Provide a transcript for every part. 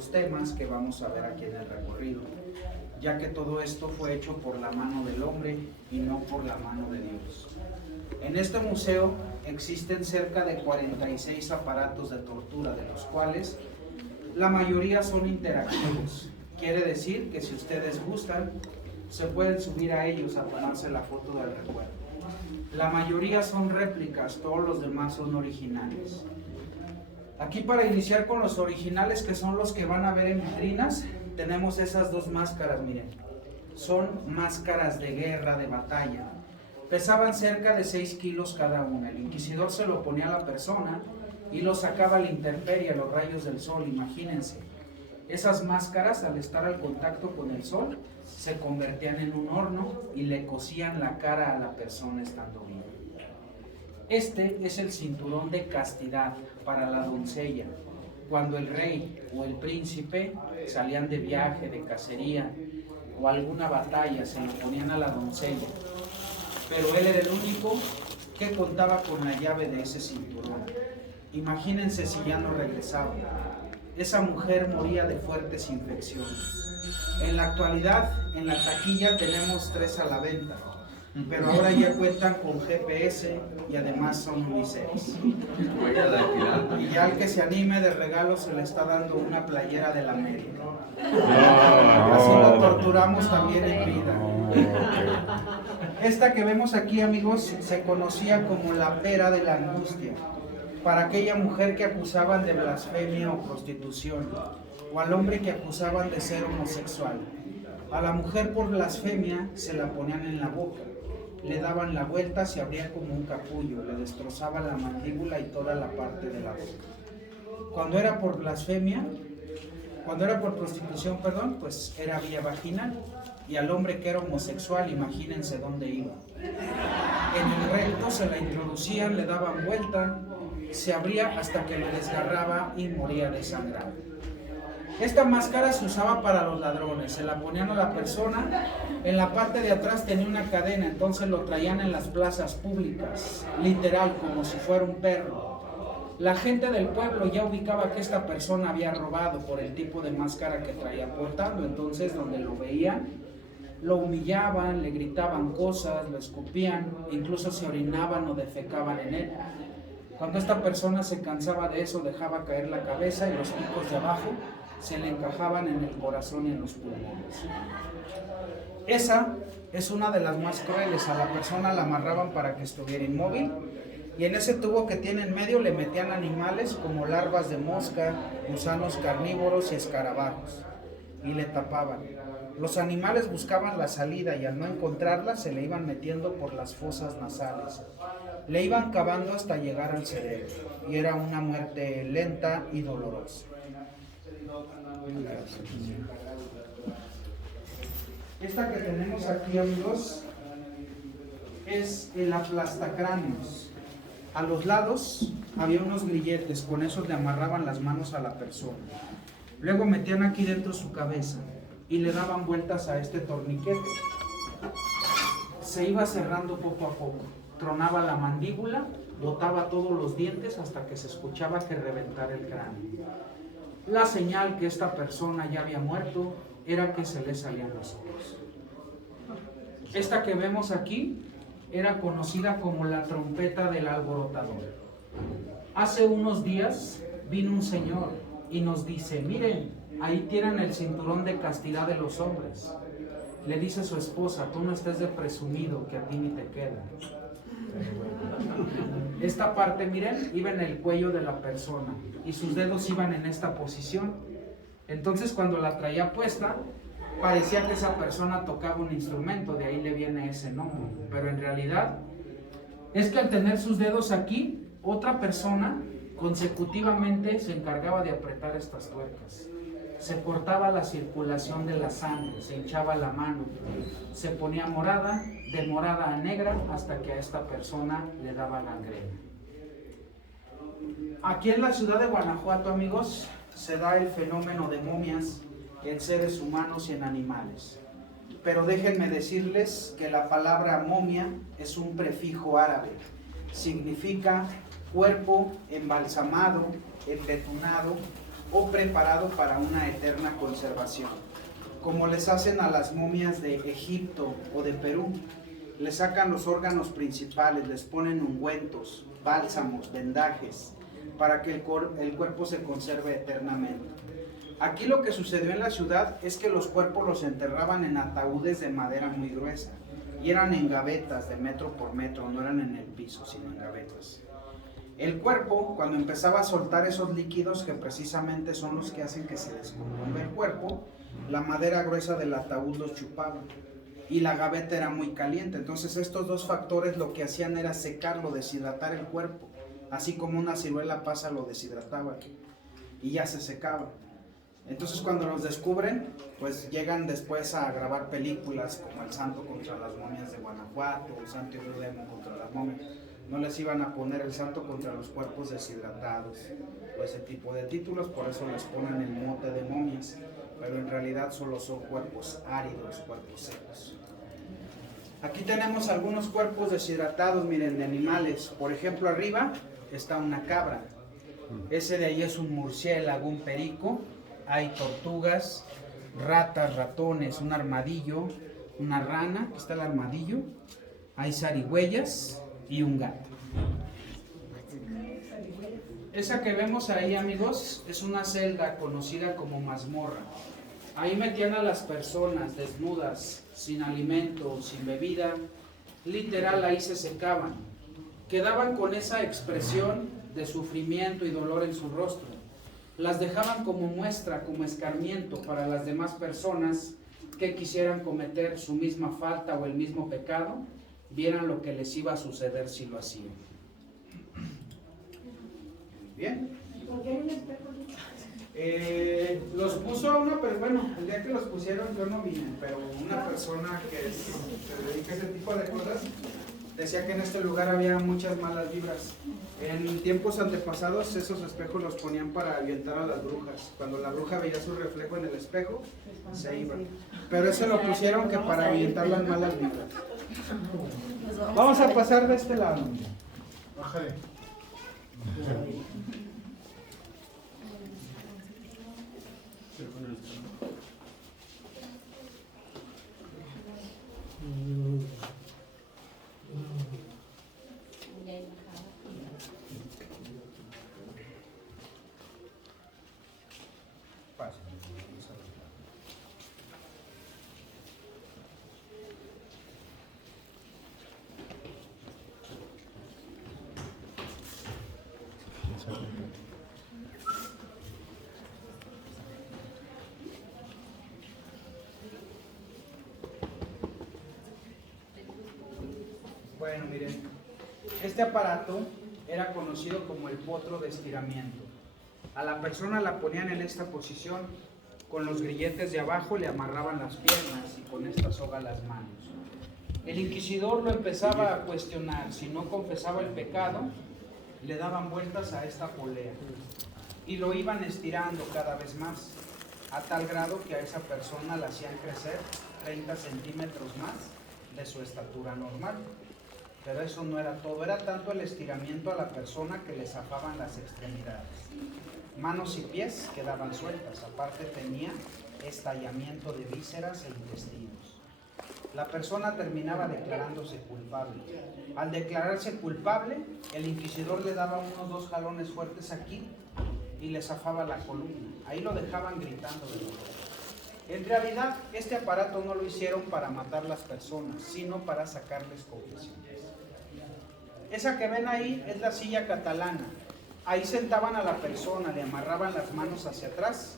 los temas que vamos a ver aquí en el recorrido, ya que todo esto fue hecho por la mano del hombre y no por la mano de Dios. En este museo existen cerca de 46 aparatos de tortura, de los cuales la mayoría son interactivos. Quiere decir que si ustedes gustan, se pueden subir a ellos a tomarse la foto del recuerdo. La mayoría son réplicas, todos los demás son originales. Aquí, para iniciar con los originales, que son los que van a ver en vitrinas, tenemos esas dos máscaras, miren. Son máscaras de guerra, de batalla. Pesaban cerca de 6 kilos cada una. El inquisidor se lo ponía a la persona y lo sacaba a la intemperie, a los rayos del sol, imagínense. Esas máscaras, al estar al contacto con el sol, se convertían en un horno y le cocían la cara a la persona estando viva. Este es el cinturón de castidad para la doncella. Cuando el rey o el príncipe salían de viaje, de cacería o alguna batalla, se lo ponían a la doncella. Pero él era el único que contaba con la llave de ese cinturón. Imagínense si ya no regresaba. Esa mujer moría de fuertes infecciones. En la actualidad, en la taquilla tenemos 3 a la venta, pero ahora ya cuentan con GPS y además son unisex. Y ya al que se anime, de regalo se le está dando una playera de la América. Así lo torturamos también en vida. Esta que vemos aquí, amigos, se conocía como la pera de la angustia, para aquella mujer que acusaban de blasfemia o prostitución, o al hombre que acusaban de ser homosexual. A la mujer por blasfemia se la ponían en la boca, le daban la vuelta, se abría como un capullo, le destrozaban la mandíbula y toda la parte de la boca. Cuando era por blasfemia, cuando era por prostitución, pues era vía vaginal. Y al hombre que era homosexual, imagínense dónde iba. En el recto se la introducían, le daban vuelta, se abría hasta que le desgarraba y moría desangrado. Esta máscara se usaba para los ladrones, se la ponían a la persona, en la parte de atrás tenía una cadena, entonces lo traían en las plazas públicas, literal, como si fuera un perro. La gente del pueblo ya ubicaba que esta persona había robado por el tipo de máscara que traía portando, entonces donde lo veían, lo humillaban, le gritaban cosas, lo escupían, incluso se orinaban o defecaban en él. Cuando esta persona se cansaba de eso, dejaba caer la cabeza y los picos de abajo se le encajaban en el corazón y en los pulmones. Esa es una de las más crueles. A la persona la amarraban para que estuviera inmóvil y en ese tubo que tiene en medio le metían animales como larvas de mosca, gusanos carnívoros y escarabajos y le tapaban. Los animales buscaban la salida y al no encontrarla se le iban metiendo por las fosas nasales. Le iban cavando hasta llegar al cerebro y era una muerte lenta y dolorosa. Esta que tenemos aquí, amigos, es el aplastacráneos. A los lados había unos grilletes, con esos le amarraban las manos a la persona. Luego metían aquí dentro su cabeza y le daban vueltas a este torniquete. Se iba cerrando poco a poco. Tronaba la mandíbula, botaba todos los dientes hasta que se escuchaba que reventara el cráneo. La señal que esta persona ya había muerto era que se le salían los ojos. Esta que vemos aquí era conocida como la trompeta del alborotador. Hace unos días vino un señor y nos dice: miren, ahí tienen el cinturón de castidad de los hombres. Le dice su esposa: tú no estés de presumido, que a ti ni te queda. Esta parte, miren, iba en el cuello de la persona y sus dedos iban en esta posición. Entonces, cuando la traía puesta, parecía que esa persona tocaba un instrumento, de ahí le viene ese nombre. Pero en realidad es que al tener sus dedos aquí, otra persona consecutivamente se encargaba de apretar estas tuercas. Se cortaba la circulación de la sangre, se hinchaba la mano, se ponía morada, de morada a negra, hasta que a esta persona le daba gangrena. Aquí en la ciudad de Guanajuato, amigos, se da el fenómeno de momias en seres humanos y en animales. Pero déjenme decirles que la palabra momia es un prefijo árabe. Significa cuerpo embalsamado, embetunado o preparado para una eterna conservación, como les hacen a las momias de Egipto o de Perú. Les sacan los órganos principales, les ponen ungüentos, bálsamos, vendajes, para que el cuerpo se conserve eternamente. Aquí lo que sucedió en la ciudad es que los cuerpos los enterraban en ataúdes de madera muy gruesa, y eran en gavetas de metro por metro, no eran en el piso, sino en gavetas. El cuerpo, cuando empezaba a soltar esos líquidos, que precisamente son los que hacen que se descomponga el cuerpo, la madera gruesa del ataúd los chupaba, y la gaveta era muy caliente. Entonces estos dos factores lo que hacían era secarlo, deshidratar el cuerpo, así como una ciruela pasa lo deshidrataba, y ya se secaba. Entonces cuando los descubren, pues llegan después a grabar películas como El Santo contra las momias de Guanajuato, o Santo y Blue Demon contra las momias. No les iban a poner El Santo contra los cuerpos deshidratados o ese tipo de títulos, por eso les ponen el mote de momias, pero en realidad solo son cuerpos áridos, cuerpos secos. Aquí tenemos algunos cuerpos deshidratados, miren, de animales. Por ejemplo, arriba está una cabra, ese de ahí es un murciélago, un perico. Hay tortugas, ratas, ratones, un armadillo, una rana, aquí está el armadillo, hay zarigüeyas y un gato. Esa que vemos ahí, amigos, es una celda conocida como mazmorra. Ahí metían a las personas desnudas, sin alimento, sin bebida, literal ahí se secaban. Quedaban con esa expresión de sufrimiento y dolor en su rostro. Las dejaban como muestra, como escarmiento para las demás personas que quisieran cometer su misma falta o el mismo pecado, vieran lo que les iba a suceder si lo hacían. ¿Bien? ¿Por qué hay un espejo? Los puso uno, pero bueno, el día que los pusieron yo no vine, pero una persona que se dedica a ese tipo de cosas decía que en este lugar había muchas malas vibras. En tiempos antepasados esos espejos los ponían para ahuyentar a las brujas. Cuando la bruja veía su reflejo en el espejo, se iba. Pero ese lo pusieron que para ahuyentar las malas vibras. Vamos a pasar de este lado. Bájale. Bueno, miren, este aparato era conocido como el potro de estiramiento. A la persona la ponían en esta posición, con los grilletes de abajo le amarraban las piernas y con esta soga las manos. El inquisidor lo empezaba a cuestionar. Si no confesaba el pecado, le daban vueltas a esta polea y lo iban estirando cada vez más, a tal grado que a esa persona la hacían crecer 30 centímetros más de su estatura normal. Pero eso no era todo, era tanto el estiramiento a la persona que le zafaban las extremidades. Manos y pies quedaban sueltas, aparte tenía estallamiento de vísceras e intestinos. La persona terminaba declarándose culpable. Al declararse culpable, el inquisidor le daba unos 2 jalones fuertes aquí y le zafaba la columna. Ahí lo dejaban gritando de dolor. En realidad, este aparato no lo hicieron para matar las personas, sino para sacarles confesiones. Esa que ven ahí es la silla catalana. Ahí sentaban a la persona, le amarraban las manos hacia atrás,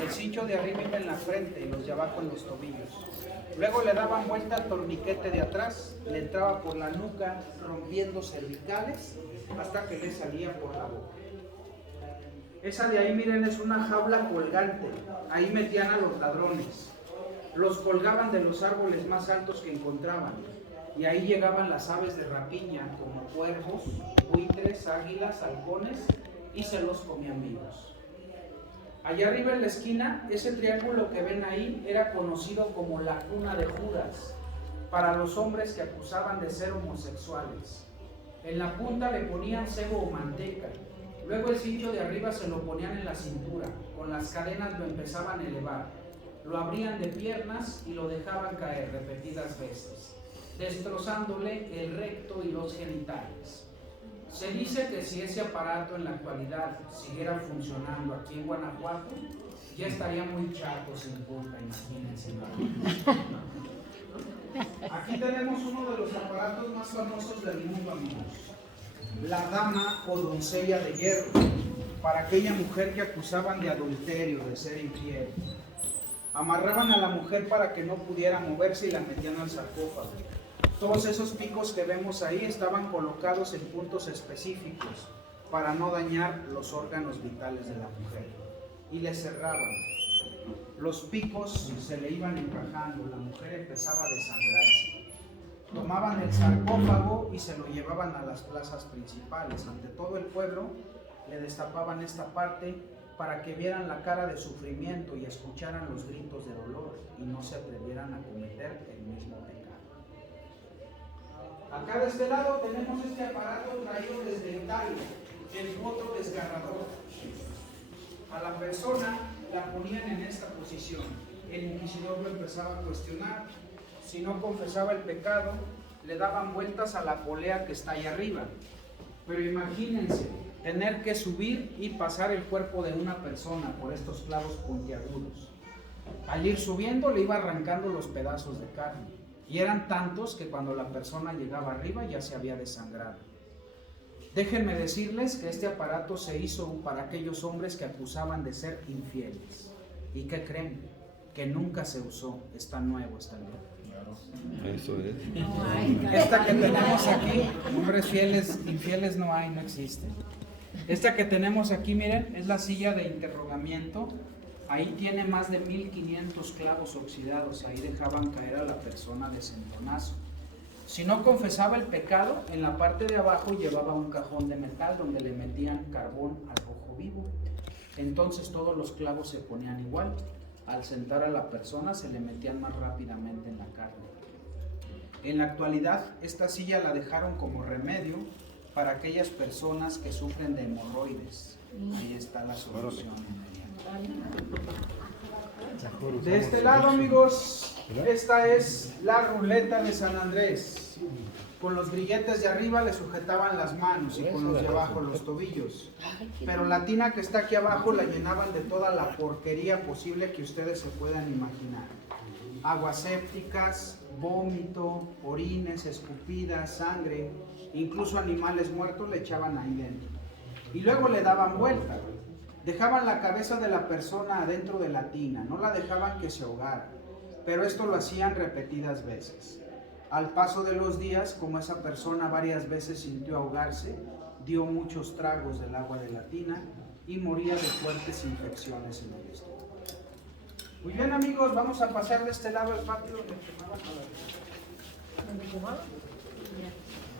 el cincho de arriba iba en la frente y los de abajo en los tobillos. Luego le daban vuelta al torniquete de atrás, le entraba por la nuca, rompiendo cervicales, hasta que le salía por la boca. Esa de ahí, miren, es una jaula colgante. Ahí metían a los ladrones. Los colgaban de los árboles más altos que encontraban. Y ahí llegaban las aves de rapiña, como cuervos, buitres, águilas, halcones, y se los comían vivos. Allá arriba en la esquina, ese triángulo que ven ahí era conocido como la cuna de Judas, para los hombres que acusaban de ser homosexuales. En la punta le ponían cebo o manteca. Luego el cincho de arriba se lo ponían en la cintura, con las cadenas lo empezaban a elevar, lo abrían de piernas y lo dejaban caer repetidas veces, destrozándole el recto y los genitales. Se dice que si ese aparato en la actualidad siguiera funcionando aquí en Guanajuato, ya estaría muy chato sin culpa, imagínense. Aquí tenemos uno de los aparatos más famosos del mundo, amigos. La dama o doncella de hierro, para aquella mujer que acusaban de adulterio, de ser infiel. Amarraban a la mujer para que no pudiera moverse y la metían al sarcófago. Todos esos picos que vemos ahí estaban colocados en puntos específicos para no dañar los órganos vitales de la mujer. Y le cerraban. Los picos se le iban encajando, la mujer empezaba a desangrarse. Tomaban el sarcófago y se lo llevaban a las plazas principales. Ante todo el pueblo le destapaban esta parte para que vieran la cara de sufrimiento y escucharan los gritos de dolor y no se atrevieran a cometer el mismo pecado. Acá de este lado tenemos este aparato traído desde Italia, el potro desgarrador. A la persona la ponían en esta posición. El inquisidor lo empezaba a cuestionar. Si no confesaba el pecado, le daban vueltas a la polea que está ahí arriba. Pero imagínense, tener que subir y pasar el cuerpo de una persona por estos clavos puntiagudos. Al ir subiendo le iba arrancando los pedazos de carne. Y eran tantos que cuando la persona llegaba arriba ya se había desangrado. Déjenme decirles que este aparato se hizo para aquellos hombres que acusaban de ser infieles. ¿Y qué creen? Que nunca se usó. Está nuevo, está nuevo. Eso es. Esta que tenemos aquí, hombres fieles, infieles no hay, no existen. Esta que tenemos aquí, miren, es la silla de interrogamiento. Ahí tiene más de 1500 clavos oxidados. Ahí dejaban caer a la persona de centonazo. Si no confesaba el pecado, en la parte de abajo llevaba un cajón de metal donde le metían carbón al rojo vivo. Entonces todos los clavos se ponían igual. Al sentar a la persona se le metían más rápidamente en la carne. En la actualidad, esta silla la dejaron como remedio para aquellas personas que sufren de hemorroides. Ahí está la solución. De este lado, amigos, esta es la ruleta de San Andrés. Con los grilletes de arriba le sujetaban las manos y con los de abajo los tobillos. Pero la tina que está aquí abajo la llenaban de toda la porquería posible que ustedes se puedan imaginar. Aguas sépticas, vómito, orines, escupidas, sangre, incluso animales muertos le echaban ahí dentro. Y luego le daban vuelta. Dejaban la cabeza de la persona adentro de la tina, no la dejaban que se ahogara, pero esto lo hacían repetidas veces. Al paso de los días, como esa persona varias veces sintió ahogarse, dio muchos tragos del agua de la tina y moría de fuertes infecciones en el estómago. Muy bien, amigos, vamos a pasar de este lado al patio.